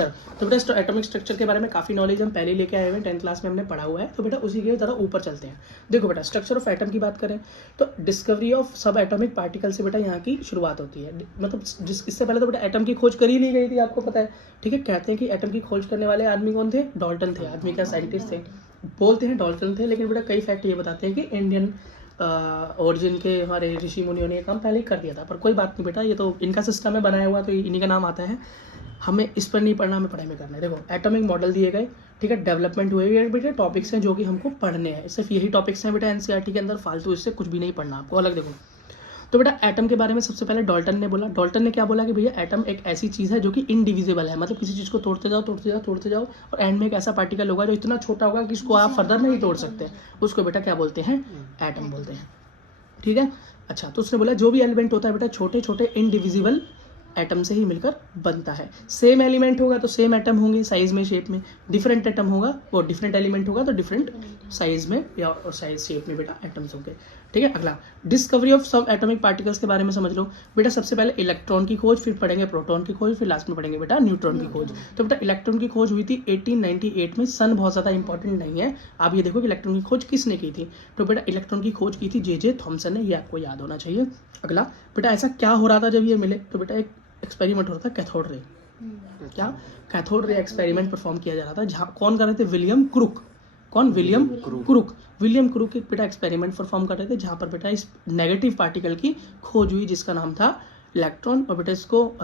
तो बेटा atomic structure के बारे में काफ़ी नॉलेज हम पहले लेके आए हुए हैं, 10th क्लास में हमने पढ़ा हुआ है। तो बेटा उसी के ज़रा ऊपर चलते हैं। देखो बेटा स्ट्रक्चर ऑफ एटम की बात करें तो डिस्कवरी ऑफ सब एटॉमिक पार्टिकल से बेटा यहाँ की शुरुआत होती है। मतलब इससे पहले तो बेटा एटम की खोज कर ही ली गई थी, आपको पता है। ठीक है, कहते हैं कि एटम की खोज करने वाले आदमी कौन थे? डाल्टन थे। आदमी क्या साइंटिस्ट थे? बोलते हैं डाल्टन थे, लेकिन बेटा कई फैक्ट ये बताते हैं कि इंडियन ओरिजिन के हमारे ऋषि मुनियों ने काम पहले ही कर दिया था। पर कोई बात नहीं बेटा, ये तो इनका सिस्टम है बनाया हुआ, तो इन्हीं का नाम आता है। हमें इस पर नहीं पढ़ना, हमें पढ़ाई में करना है। देखो एटॉमिक मॉडल दिए गए, ठीक है, डेवलपमेंट हुए हुए बेटा टॉपिक्स हैं जो कि हमको पढ़ने हैं। सिर्फ यही टॉपिक्स हैं बेटा एनसीईआरटी के अंदर, फालतू इससे कुछ भी नहीं पढ़ना आपको अलग। देखो तो बेटा एटम के बारे में सबसे पहले डाल्टन ने बोला। डाल्टन ने क्या बोला कि भैया एटम एक ऐसी चीज़ है जो कि इनडिविजिबल है। मतलब किसी चीज़ को तोड़ते जाओ तोड़ते जाओ तोड़ते जाओ और एंड में एक ऐसा पार्टिकल होगा जो इतना छोटा होगा कि इसको आप फर्दर नहीं तोड़ सकते। उसको बेटा क्या बोलते हैं? एटम बोलते हैं। ठीक है, अच्छा तो उसने बोला जो भी एलिमेंट होता है बेटा छोटे छोटे इनडिविजिबल एटम से ही मिलकर बनता है। सेम एलिमेंट होगा तो सेम एटम होंगे साइज में शेप में, डिफरेंट एटम होगा वो डिफरेंट एलिमेंट होगा तो डिफरेंट साइज में या साइज शेप में बेटा एटम्स होंगे। ठीक है, अगला डिस्कवरी ऑफ सब एटॉमिक पार्टिकल्स के बारे में समझ लो बेटा। सबसे पहले इलेक्ट्रॉन की खोज, फिर पढ़ेंगे प्रोटॉन की खोज, फिर लास्ट में पढ़ेंगे बेटा न्यूट्रॉन की खोज। तो बेटा इलेक्ट्रॉन की खोज हुई थी 1898 में। सन बहुत ज़्यादा इंपॉर्टेंट नहीं है। आप ये देखो कि इलेक्ट्रॉन की खोज किसने की थी। तो बेटा इलेक्ट्रॉन की खोज की थी जे थॉमसन ने, ये आपको याद होना चाहिए। अगला बेटा ऐसा क्या हो रहा था जब ये मिले? तो बेटा एक एक्सपेरिमेंट हो रहा था कैथोड रे। क्या? कैथोड रे एक्सपेरिमेंट परफॉर्म किया जा रहा था, जहाँ कौन कर रहे थे? William Crookes. कौन? William Crookes. विलियम क्रुक एक बेटा एक्सपेरिमेंट परफॉर्म कर रहे थे जहाँ पर बेटा इस नेगेटिव पार्टिकल की खोज हुई जिसका नाम था इलेक्ट्रॉन। और बेटा इसको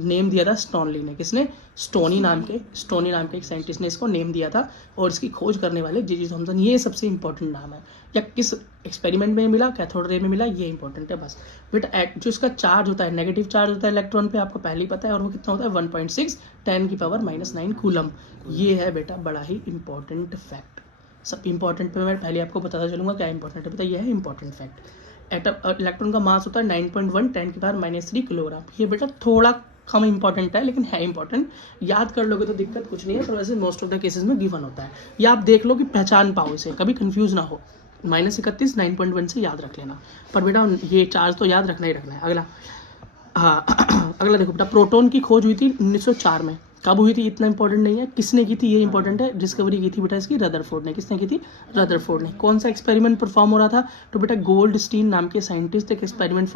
नेम दिया था स्टोनली ने। किसने? स्टोनी नाम के एक साइंटिस्ट ने इसको नेम दिया था। और इसकी खोज करने वाले जे थॉमसन, ये सबसे इंपॉर्टेंट नाम है। या किस एक्सपेरिमेंट में मिला? कैथोड रे में मिला, ये इंपॉर्टेंट है बस। बेटा जो इसका चार्ज होता है, नेगेटिव चार्ज होता है इलेक्ट्रॉन पे, आपको पहले ही पता है। और वो कितना होता है? 1.6 10⁻⁹ कूलम। ये है बेटा बड़ा ही इंपॉर्टेंट फैक्ट। सब इंपॉर्टेंट पे मैं पहले आपको बताता चलूंगा क्या इंपॉर्टेंट है। बेटा ये है इंपॉर्टेंट फैक्ट। एटम इलेक्ट्रॉन का मास होता है 9.1 10⁻³ किलोग्राम। ये बेटा थोड़ा कम इंपॉर्टेंट है लेकिन है इंपॉर्टेंट। याद कर लोगे तो दिक्कत कुछ नहीं है, पर वैसे मोस्ट ऑफ द केसेस में गिवन होता है। या आप देख लो कि पहचान पाओ इसे, कभी कंफ्यूज ना हो। -31 9.1 से याद रख लेना। पर बेटा ये चार्ज तो याद रखना ही रखना है। अगला हाँ अगला देखो बेटा प्रोटॉन की खोज हुई थी 1904 में। कब हुई थी इतना इंपॉर्टेंट नहीं है, किसने की थी ये इंपॉर्टेंट है। डिस्कवरी की थी बेटा इसकी रदरफोर्ड ने। किसने की थी? रदरफोर्ड ने। कौन सा एक्सपेरिमेंट परफॉर्म हो रहा था? तो बेटा गोल्डस्टीन नाम के साइंटिस्ट एक एक्सपेरिमेंट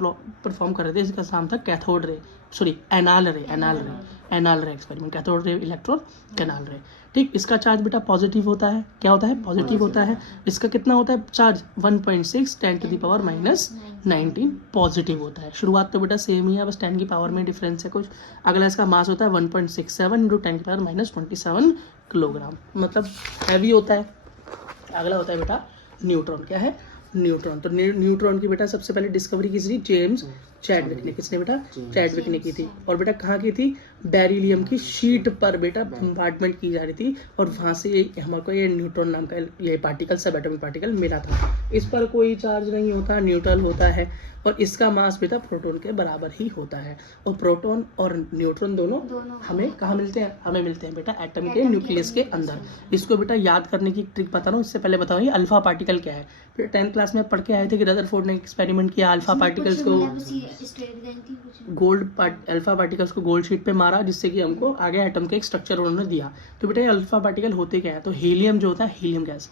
परफॉर्म कर रहे थे, इसका नाम था कैथोड रे, सॉरी एनाल रे experiment. Cathode ray electron, canal रे। ठीक, इसका चार्ज बेटा पॉजिटिव होता है। क्या होता है? पॉजिटिव होता है। इसका कितना होता है चार्ज? 1.6 10⁻⁻19 पॉजिटिव होता है। शुरुआत तो बेटा सेम ही है, बस 10 की पावर में डिफरेंस है कुछ। अगला इसका मास होता है 1.67 × 10⁻⁻27 किलोग्राम, मतलब हैवी होता है। अगला होता है बेटा न्यूट्रॉन। क्या है? न्यूट्रॉन। तो न्यूट्रॉन की बेटा सबसे पहले डिस्कवरी की थी जेम्स चैडविक ने। किसने बेटा? चैडविक ने की थी। और बेटा कहाँ की थी? बेरिलियम की शीट पर बेटा बम्बार्डमेंट की जा रही थी और वहाँ से हमारे ये न्यूट्रॉन नाम का ये पार्टिकल, सब एटॉमिक पार्टिकल मिला था। इस पर कोई चार्ज नहीं होता, न्यूट्रल होता है। और इसका मास बेटा प्रोटॉन के बराबर ही होता है। और प्रोटॉन और न्यूट्रॉन दोनों हमें कहाँ मिलते हैं? हमें मिलते हैं बेटा एटम के न्यूक्लियस के अंदर। इसको बेटा याद करने की ट्रिक बता रहा हूँ। इससे पहले बताओ ये अल्फा पार्टिकल क्या है। फिर 10th क्लास में पढ़ के आए थे कि रदरफोर्ड ने एक्सपेरिमेंट किया, अल्फा पार्टिकल्स को अल्फा पार्टिकल्स को गोल्ड शीट पे मारा, जिससे कि हमको आगे एटम के एक स्ट्रक्चर उन्होंने दिया। तो बेटा ये अल्फा पार्टिकल होते क्या है? तो हीलियम जो होता है, हीलियम गैस,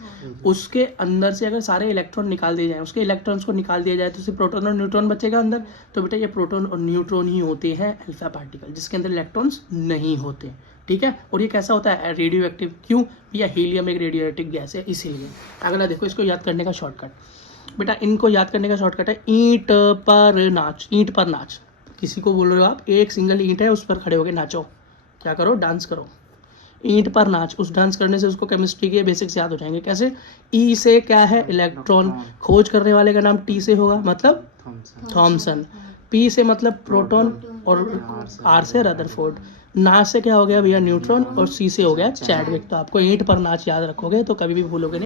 उसके अंदर से अगर सारे इलेक्ट्रॉन निकाल दिए जाए, उसके इलेक्ट्रॉन्स को निकाल दिया जाए तो सिर्फ प्रोटॉन और न्यूट्रॉन बचेगा अंदर। तो बेटा ये प्रोटॉन और न्यूट्रॉन ही होते हैं अल्फा पार्टिकल, जिसके अंदर इलेक्ट्रॉन्स नहीं होते। ठीक है, और ये कैसा होता है? Radio active. क्यों? या हीलियम एक रेडियो एक्टिव गैस है, इसीलिए। अगला देखो इसको याद करने का शॉर्टकट। बेटा इनको याद करने का शॉर्टकट है ईंट पर नाच। ईंट पर नाच, किसी को बोल रहे हो आप, एक सिंगल ईंट है उस पर खड़े होके नाचो। क्या करो? डांस करो। ईंट पर नाच। उस डांस करने से उसको केमिस्ट्री के बेसिक्स याद हो जाएंगे। कैसे? ई से क्या है? इलेक्ट्रॉन। खोज करने वाले का नाम टी से होगा, मतलब थॉमसन। पी से मतलब प्रोटॉन और आर से रदरफोर्ड। नाच से क्या हो गया भैया? न्यूट्रॉन। और सी से हो गया चैडविक। तो आपको ईंट पर नाच याद रखोगे तो कभी भी भूलोगे नहीं।